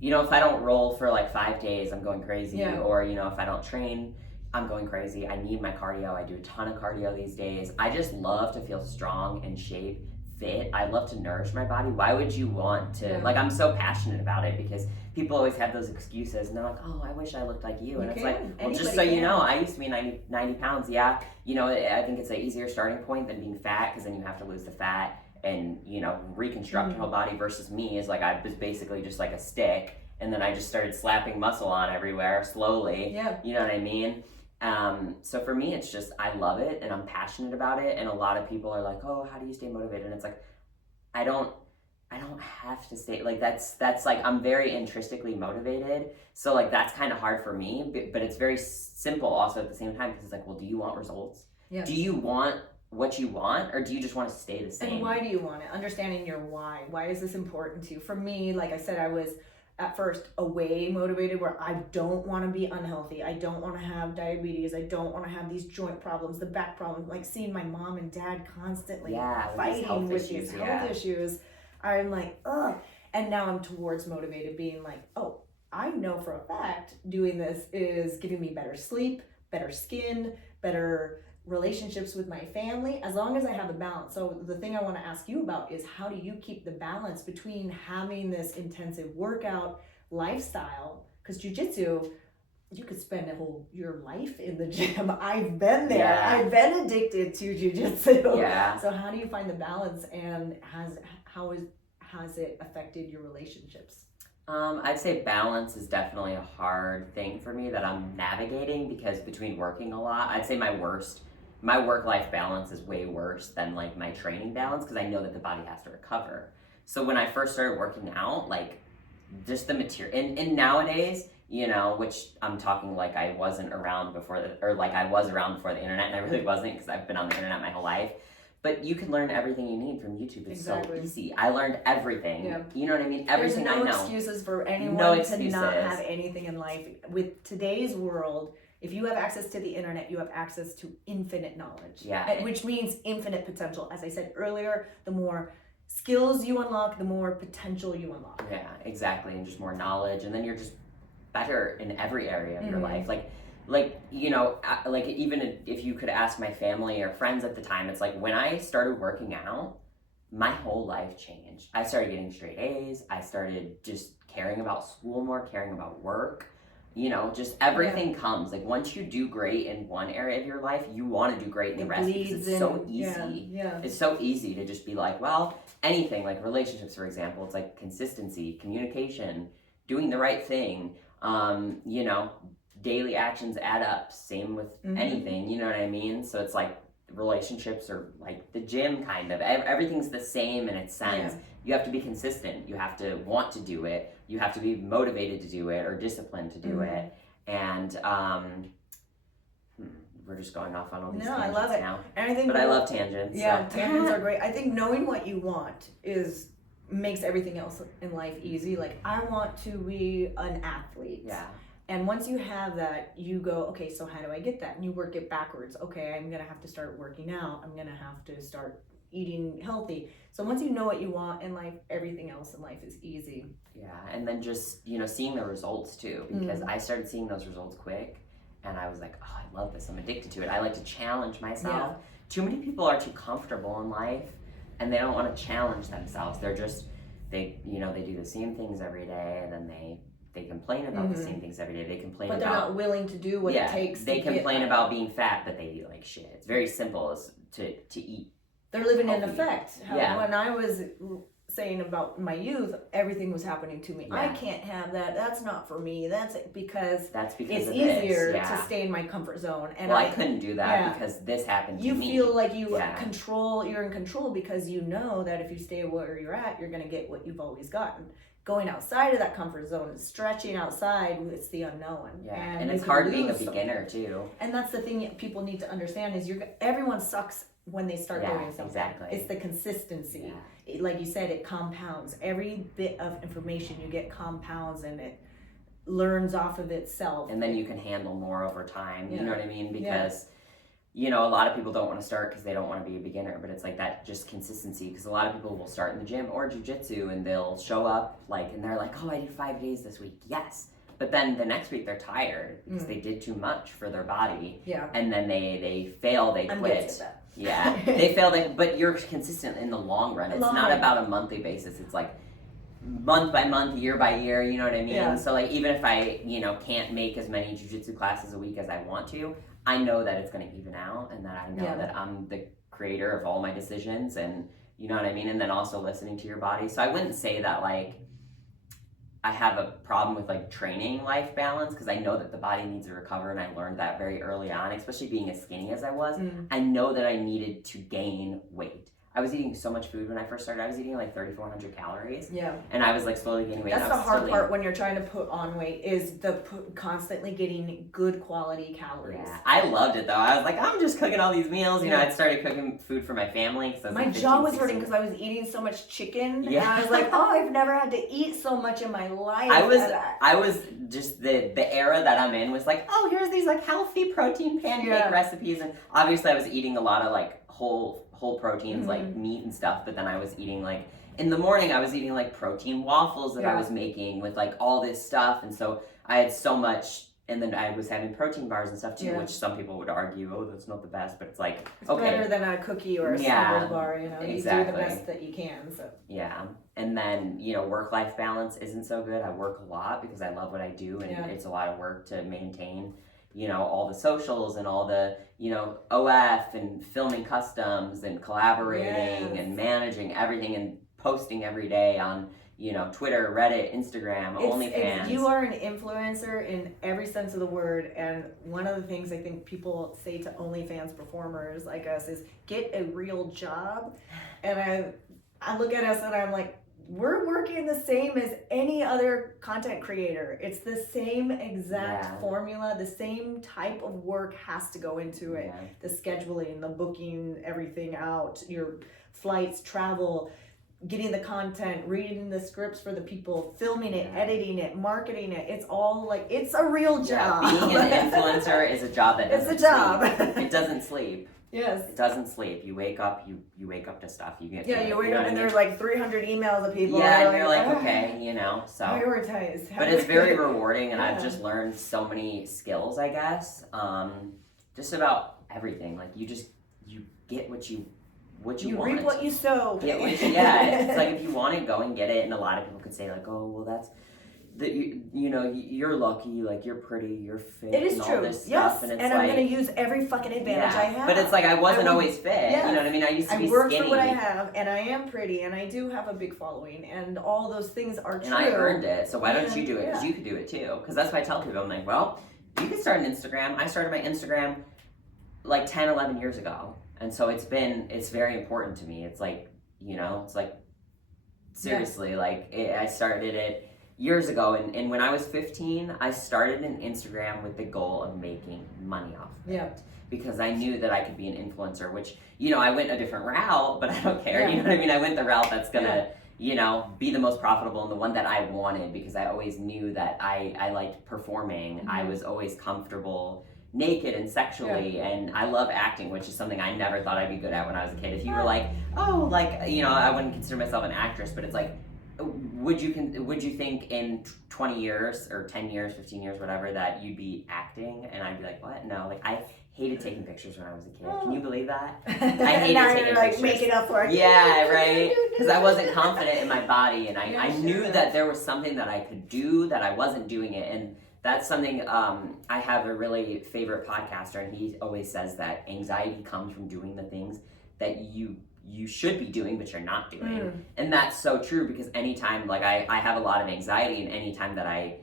if I don't roll for like 5 days, I'm going crazy. Or, if I don't train, I'm going crazy. I need my cardio. I do a ton of cardio these days. I just love to feel strong, in shape, fit. I love to nourish my body. Why would you want to, I'm so passionate about it because people always have those excuses and they're like, oh, I wish I looked like you. And it's like, well, anybody just so you know, I used to be 90 pounds. Yeah. I think it's an easier starting point than being fat, because then you have to lose the fat and, reconstruct your whole body, versus me is like, I was basically just like a stick. And then I just started slapping muscle on everywhere slowly. Yeah. You know what I mean? So for me, it's just, I love it and I'm passionate about it. And a lot of people are like, oh, how do you stay motivated? And it's like, I don't have to stay, like, that's like, I'm very intrinsically motivated. So like, that's kind of hard for me, but it's very simple also at the same time. Because it's like, well, do you want results? Yeah. Do you want what you want, or do you just want to stay the same? And why do you want it? Understanding your why. Why is this important to you? For me, like I said, I was at first away motivated, where I don't want to be unhealthy. I don't want to have diabetes. I don't want to have these joint problems, the back problems, like seeing my mom and dad constantly fighting with these health issues. I'm like, ugh. And now I'm towards motivated, being like, oh, I know for a fact doing this is giving me better sleep, better skin, better relationships with my family, as long as I have a balance. So the thing I want to ask you about is, how do you keep the balance between having this intensive workout lifestyle? Because jiu-jitsu, you could spend your life in the gym. I've been there. Yeah. I've been addicted to jiu-jitsu. Yeah. So how do you find the balance, and has it affected your relationships? I'd say balance is definitely a hard thing for me that I'm navigating, because between working a lot, I'd say my work-life balance is way worse than like my training balance, because I know that the body has to recover. So when I first started working out, like, just the material, and nowadays, which I'm talking like I wasn't around before I was around before the internet, and I really wasn't, because I've been on the internet my whole life. But you can learn everything you need from YouTube. It's so easy. I learned everything. Yeah. You know what I mean? Everything I know. There's no excuses for anyone to not have anything in life. With today's world, if you have access to the internet, you have access to infinite knowledge. Yeah. Which means infinite potential. As I said earlier, the more skills you unlock, the more potential you unlock. Yeah, exactly. And just more knowledge. And then you're just better in every area of your life. Like, even if you could ask my family or friends at the time, it's like, when I started working out, my whole life changed. I started getting straight A's. I started just caring about school more, caring about work. Just everything comes. Like, once you do great in one area of your life, you want to do great in the rest, because it's so easy. Yeah. It's so easy to just be like, well, anything, like relationships, for example, it's like consistency, communication, doing the right thing, daily actions add up. Same with anything, you know what I mean? So it's like, relationships are like the gym, kind of. Everything's the same in its sense. Yeah. You have to be consistent. You have to want to do it. You have to be motivated to do it, or disciplined to do it. And we're just going off on all these tangents. I love it now. And I love tangents. Yeah, so. Tangents are great. I think knowing what you want makes everything else in life easy. Like, I want to be an athlete. Yeah. And once you have that, you go, okay, so how do I get that? And you work it backwards. Okay, I'm going to have to start working out. I'm going to have to start eating healthy. So once you know what you want in life, everything else in life is easy. Yeah, and then just, seeing the results too, because I started seeing those results quick. and I was like, oh, I love this. I'm addicted to it. I like to challenge myself. Yeah. Too many people are too comfortable in life, and they don't want to challenge themselves. They're just, they do the same things every day, and then they complain about the same things every day. They complain but about, they're not willing to do what it takes. They complain about being fat, but they eat like shit. It's very simple as to eat. They're living healthy. in effect. When I was saying about my youth, everything was happening to me. I can't have that. That's not for me. That's because it's easier to stay in my comfort zone. And I couldn't do that because this happened to me. You feel like you're in control because you know that if you stay where you're at, you're going to get what you've always gotten. Going outside of that comfort zone, stretching outside, it's the unknown. Yeah, and it's hard being a beginner too. And that's the thing that people need to understand is everyone sucks when they start doing something. Exactly. It's the consistency. Like you said, it compounds. Every bit of information you get compounds and it learns off of itself. And then you can handle more over time. You know what I mean? Because a lot of people don't want to start because they don't want to be a beginner, but it's like that just consistency, because a lot of people will start in the gym or jiu-jitsu and they'll show up and they're like, oh, I did 5 days this week. Yes. But then the next week they're tired because they did too much for their body. Yeah. And then they fail, they quit. Yeah. They fail, but you're consistent in the long run. It's not about a monthly basis. It's like month by month, year by year, you know what I mean? Yeah. So even if I, can't make as many jiu-jitsu classes a week as I want to, I know that it's going to even out, and that I know that I'm the creator of all my decisions, and you know what I mean? And then also listening to your body. So I wouldn't say that I have a problem with training life balance, because I know that the body needs to recover, and I learned that very early on, especially being as skinny as I was. I know that I needed to gain weight. I was eating so much food when I first started. I was eating 3,400 calories. Yeah. And I was slowly gaining weight. That's the hard part when you're trying to put on weight, is constantly getting good quality calories. Yeah. I loved it though. I was like, I'm just cooking all these meals. I'd started cooking food for my family. My jaw was hurting because I was eating so much chicken. Yeah. And I was like, oh, I've never had to eat so much in my life. I was just the era that I'm in was oh, here's these healthy protein pancake recipes. And obviously I was eating a lot of whole proteins, meat and stuff, but then I was eating in the morning I was eating protein waffles that I was making with all this stuff, and so I had so much, and then I was having protein bars and stuff too, which some people would argue, oh, that's not the best, but it's it's okay, better than a cookie or a Snickers bar, exactly. You do the best that you can. So and then work-life balance isn't so good. I work a lot because I love what I do, and it's a lot of work to maintain all the socials and all the, OF and filming customs and collaborating and managing everything and posting every day on, Twitter, Reddit, Instagram, OnlyFans. You are an influencer in every sense of the word. And one of the things I think people say to OnlyFans performers like us is get a real job. And I look at us and I'm like, we're working the same as any other content creator. It's the same exact formula. The same type of work has to go into it. Yeah. The scheduling, the booking, everything out, your flights, travel, getting the content, reading the scripts for the people, filming it, editing it, marketing it. It's all it's a real job. Yeah, being an influencer is a job that doesn't sleep. It doesn't sleep. Yes. It doesn't sleep. You wake up, you wake up to stuff. You get you wake up and there's 300 emails of people. Yeah, and you're okay, so. Prioritize. But it's very rewarding, and I've just learned so many skills, I guess. Just about everything. You get what you want. You reap what you sow. It's if you want it, go and get it. And a lot of people could say oh, well, that's that you're lucky, you're pretty, you're fit. It is and true. All this yes, stuff, and it's and I'm going to use every fucking advantage I have. But it's I wasn't always fit. Yes. You know what I mean? I used to be skinny. I work for what I have, and I am pretty, and I do have a big following, and all those things are true. And I earned it, so why don't you do it? Because you could do it too. Because that's why I tell people, I'm like, well, you can start an Instagram. I started my Instagram 10, 11 years ago, and so it's very important to me. It's seriously, I started it years ago, and when I was 15, I started an Instagram with the goal of making money off of it. Because I knew that I could be an influencer, which, I went a different route, but I don't care, you know what I mean? I went the route that's gonna, be the most profitable and the one that I wanted, because I always knew that I liked performing. I was always comfortable naked and sexually, and I love acting, which is something I never thought I'd be good at when I was a kid. If you were I wouldn't consider myself an actress, but it's would you think in 20 years or 10 years, 15 years, whatever, that you'd be acting? And I'd be like, what? No, like I hated taking pictures when I was a kid. Can you believe that? I hated now taking you're like pictures. making up for it. Yeah, right. Because I wasn't confident in my body, and I Yeah, knew sure. that there was something that I could do that I wasn't doing it, and that's something. I have a really favorite podcaster, and he always says that anxiety comes from doing the things that you should be doing but you're not doing. And that's so true, because anytime, like I have a lot of anxiety, and anytime that I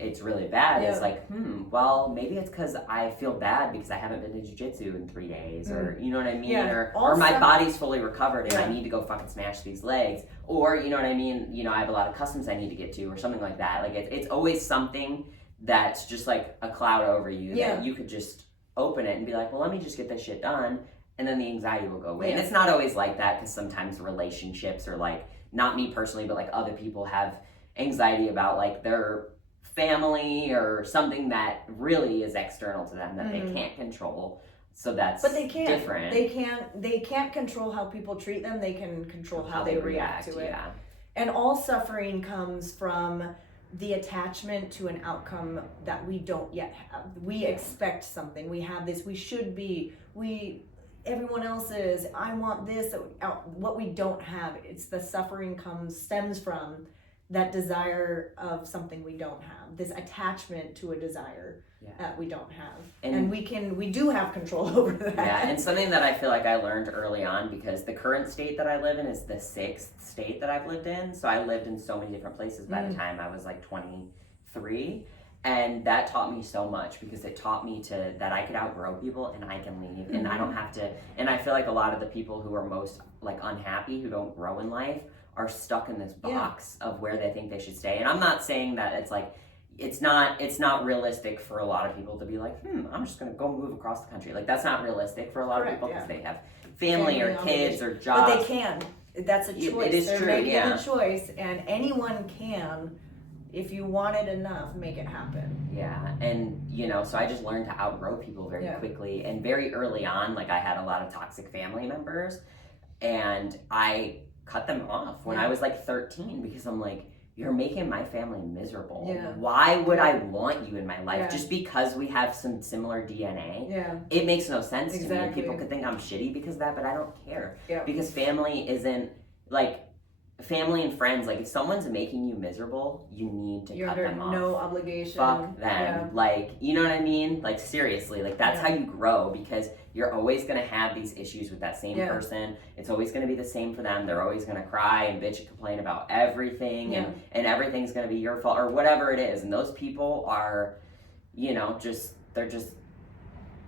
it's really bad, it's like, well, maybe it's because I feel bad because I haven't been to jiu-jitsu in 3 days, or you know what I mean, or my body's fully recovered and I need to go fucking smash these legs, or you know what I mean, you know, I have a lot of customs I need to get to, or something like that. Like it's always something that's just like a cloud over you that you could just open it and be like, well, let me just get this shit done, and then the anxiety will go away. And it's not always like that, because sometimes relationships, or like, not me personally, but like other people have anxiety about like their family or something that really is external to them that they can't control. So that's different. They can't control how people treat them. They can control how they react to it. Yeah. And all suffering comes from the attachment to an outcome that we don't yet have. We expect something. We have this. We should be. Everyone else is. I want this. What we don't have. It's the suffering stems from that desire of something we don't have, this attachment to a desire that we don't have, and we do have control over that. Yeah, and something that I feel like I learned early on, because the current state that I live in is the 6th state that I've lived in. So I lived in so many different places by the time I was like 23, and that taught me so much, because it taught me that I could outgrow people and I can leave, and I don't have to. And I feel like a lot of the people who are most like unhappy, who don't grow in life, are stuck in this box of where they think they should stay. And I'm not saying that it's like, it's not realistic for a lot of people to be like, I'm just gonna go move across the country. Like, that's not realistic for a lot of people, because they have family or kids or jobs. But they can. That's a choice. It is They're true, making a choice, and anyone can, if you want it enough, make it happen. Yeah, and you know, so I just learned to outgrow people very quickly, and very early on. Like, I had a lot of toxic family members, and I cut them off when I was like 13, because I'm like, you're making my family miserable. Why would I want you in my life just because we have some similar DNA? It makes no sense to me. And people could think I'm shitty because of that, but I don't care. Because family isn't like, family and friends, like, if someone's making you miserable, you need to cut them off. No obligation. Fuck them. Like, you know what I mean? Like, seriously, like, that's how you grow, because you're always going to have these issues with that same person. It's always going to be the same for them. They're always going to cry and bitch and complain about everything, and everything's going to be your fault, or whatever it is. And those people are, you know,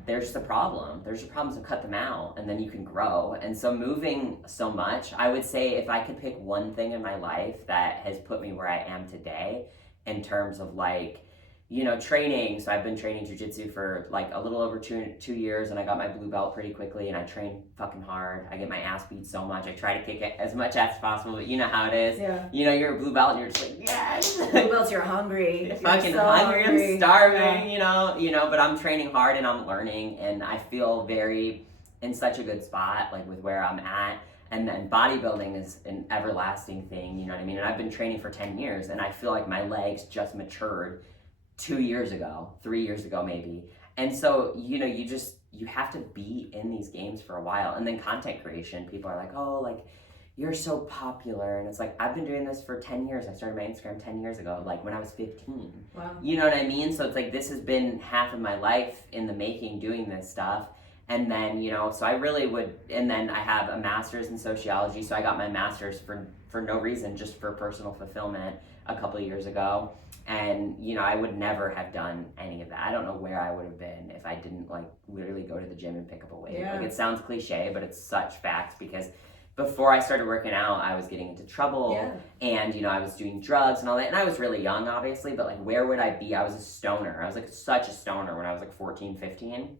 there's the problem. There's your problem, so cut them out, and then you can grow. And so moving so much, I would say, if I could pick one thing in my life that has put me where I am today, in terms of like, you know, training. So I've been training jiu-jitsu for like a little over two years, and I got my blue belt pretty quickly, and I train fucking hard. I get my ass beat so much. I try to kick it as much as possible, but you know how it is. You know, you're a blue belt and you're just like, yes. Blue belts, you're hungry. You're fucking so hungry. I'm starving, you know, but I'm training hard and I'm learning, and I feel very in such a good spot, like with where I'm at. And then bodybuilding is an everlasting thing, you know what I mean? And I've been training for 10 years, and I feel like my legs just matured 2 years ago, 3 years ago maybe. And so, you know, you have to be in these games for a while. And then content creation, people are like, oh, like, you're so popular. And it's like, I've been doing this for 10 years. I started my Instagram 10 years ago, like when I was 15. Wow. You know what I mean? So it's like, this has been half of my life in the making, doing this stuff. And then, you know, so I really would, and then I have a master's in sociology. So I got my master's for no reason, just for personal fulfillment a couple of years ago. And, you know, I would never have done any of that. I don't know where I would have been if I didn't, like, literally go to the gym and pick up a weight. Like, it sounds cliche, but it's such facts, because before I started working out, I was getting into trouble, and, you know, I was doing drugs and all that. And I was really young, obviously, but, like, where would I be? I was a stoner. I was, like, such a stoner when I was, like, 14, 15.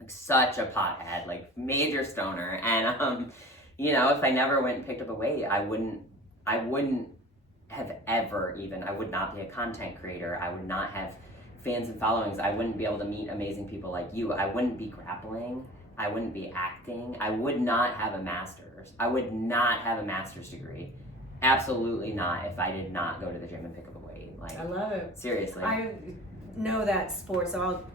Like, such a pothead, like, major stoner. And, you know, if I never went and picked up a weight, I wouldn't have ever even, I would not be a content creator. I would not have fans and followings. I wouldn't be able to meet amazing people like you. I wouldn't be grappling. I wouldn't be acting. I would not have a master's. I would not have a master's degree Absolutely not if I did not go to the gym and pick up a weight. Like, I love it. Seriously. I know that sport, so I'll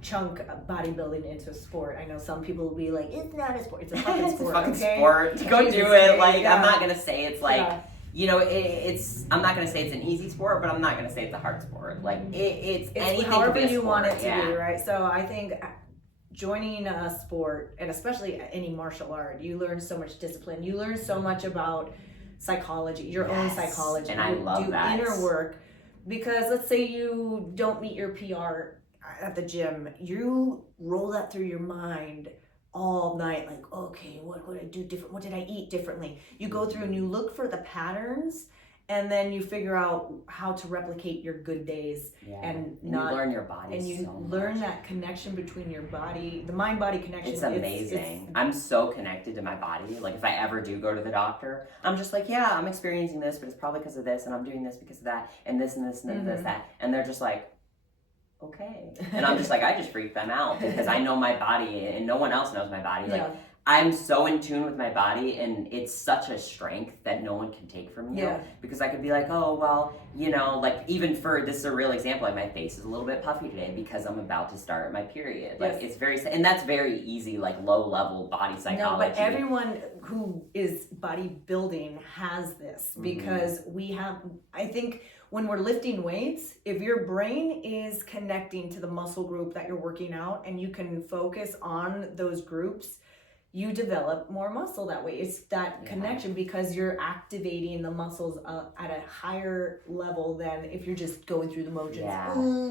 chunk bodybuilding into a sport. I know some people will be like, it's not a sport, it's a fucking sport. It's a fucking okay? sport. Go do it. Like, yeah. I'm not gonna say it's like, Yeah. you know, it's. I'm not gonna say it's an easy sport, but I'm not gonna say it's a hard sport. Like, it's anything however can be a you sport. want it to yeah. be, right? So I think joining a sport, and especially any martial art, you learn so much discipline. You learn so much about psychology, your own psychology. And I love do that. inner work, because let's say you don't meet your PR at the gym, you roll that through your mind all night, like, okay, what would I do different? What did I eat differently? You go through and you look for the patterns, and then you figure out how to replicate your good days, and not you learn your body, and you so learn much. that connection between your body, the mind-body connection. It's amazing. I'm so connected to my body. Like, if I ever do go to the doctor, I'm just like, yeah, I'm experiencing this, but it's probably because of this, and I'm doing this because of that, and this and this and this, that, and they're just like, okay. And I'm just like, I just freak them out because I know my body and no one else knows my body. Like, I'm so in tune with my body, and it's such a strength that no one can take from you. Because I could be like, oh, well, you know, like, even for, this is a real example, like, my face is a little bit puffy today because I'm about to start my period. Like, it's very, and that's very easy, like, low level body psychology. No, but everyone who is bodybuilding has this, because we have, I think, when we're lifting weights, if your brain is connecting to the muscle group that you're working out, and you can focus on those groups, you develop more muscle that way. It's that connection, because you're activating the muscles at a higher level than if you're just going through the motions.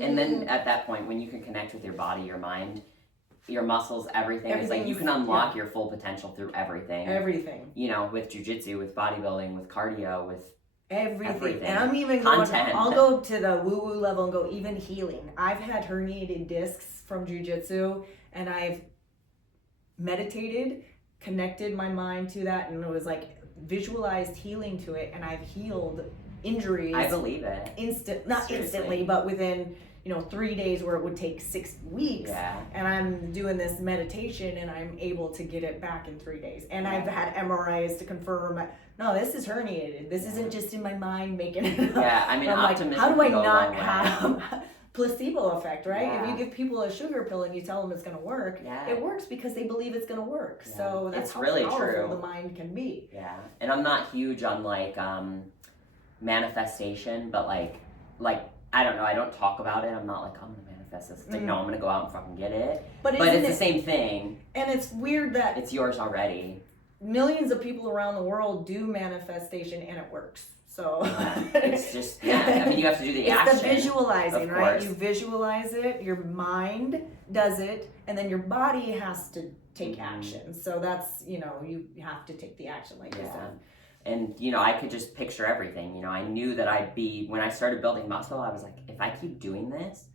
And then at that point, when you can connect with your body, your mind, your muscles, everything, it's like you can unlock your full potential through everything. You know, with jiu-jitsu, with bodybuilding, with cardio, with everything. And I'm even content. I'll go to the woo-woo level and go even healing. I've had herniated discs from jiu-jitsu, and I've meditated, connected my mind to that, and it was like visualized healing to it, and I've healed injuries. I believe it. Instantly, but within 3 days, where it would take 6 weeks. And I'm doing this meditation, and I'm able to get it back in 3 days. And I've had MRIs to confirm, no, this is herniated. This isn't just in my mind making it up. I mean, optimism. Like, how do I not have placebo effect, right? If you give people a sugar pill and you tell them it's going to work, it works because they believe it's going to work. So that's how really powerful the mind can be. And I'm not huge on like manifestation, but like I don't know, I don't talk about it. I'm not like, I'm gonna manifest this. It's like, no, I'm gonna go out and fucking get it. But it's the same thing. And it's weird that it's yours already. Millions of people around the world do manifestation, and it works. So it's just, I mean, you have to do the action. It's the visualizing, right? You visualize it, your mind does it, and then your body has to take action. So that's, you have to take the action, like you said. And, I could just picture everything. I knew that when I started building muscle, I was like, if I keep doing this,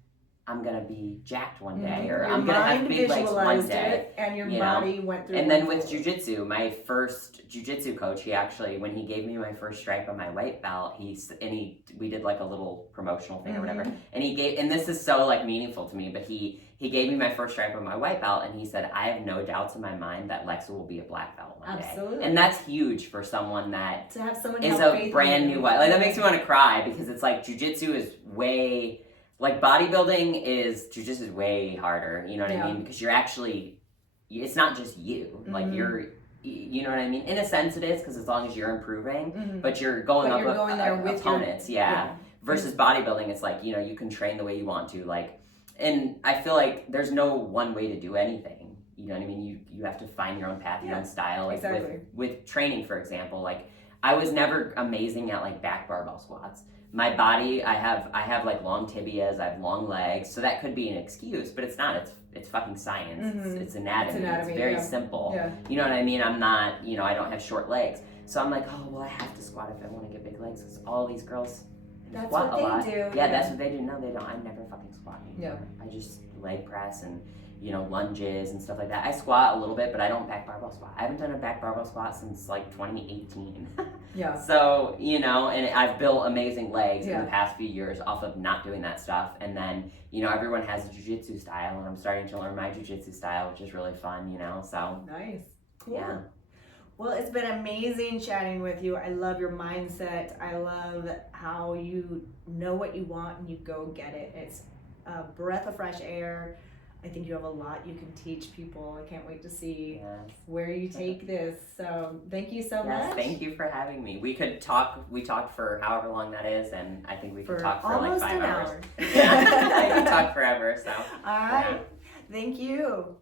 I'm going to be jacked one day, or I'm going to have big legs one day. And your body went through. And then with jiu-jitsu, my first jiu-jitsu coach, he actually, when he gave me my first stripe on my white belt, we did like a little promotional thing or whatever. And this is so like meaningful to me, but he gave me my first stripe on my white belt, and he said, I have no doubts in my mind that Lexa will be a black belt one day. Absolutely. And that's huge for someone that to have someone is a brand new white. Like, that makes me want to cry, because it's like jiu-jitsu is way, like bodybuilding jiu-jitsu is way harder, you know what I mean? Because you're actually, it's not just you. Like, you know what I mean? In a sense it is, because as long as you're improving, but you're going up with opponents, versus bodybuilding, it's like, you can train the way you want to, like, and I feel like there's no one way to do anything. You know what I mean? You have to find your own path, your own style. Like with training, for example, like I was never amazing at like back barbell squats. My body, I have like long tibias, I have long legs, so that could be an excuse, but it's not. It's fucking science. It's anatomy. It's very simple. You know what I mean? I'm not, I don't have short legs. So I'm like, oh, well, I have to squat if I want to get big legs, because all these girls squat a lot. They do. Yeah, that's what they do. No, they don't. I never fucking squat anymore. I just leg press and, lunges and stuff like that. I squat a little bit, but I don't back barbell squat. I haven't done a back barbell squat since like 2018. So, and I've built amazing legs in the past few years off of not doing that stuff. And then, everyone has a jiu-jitsu style, and I'm starting to learn my jiu-jitsu style, which is really fun, so. Nice. Cool. Yeah. Well, it's been amazing chatting with you. I love your mindset. I love how you know what you want and you go get it. It's a breath of fresh air. I think you have a lot you can teach people. I can't wait to see where you take this. So thank you so much. Thank you for having me. We talked for however long that is, and I think we could talk for like 5 hours. Hour. Yeah, I could talk forever, so. All right. Thank you.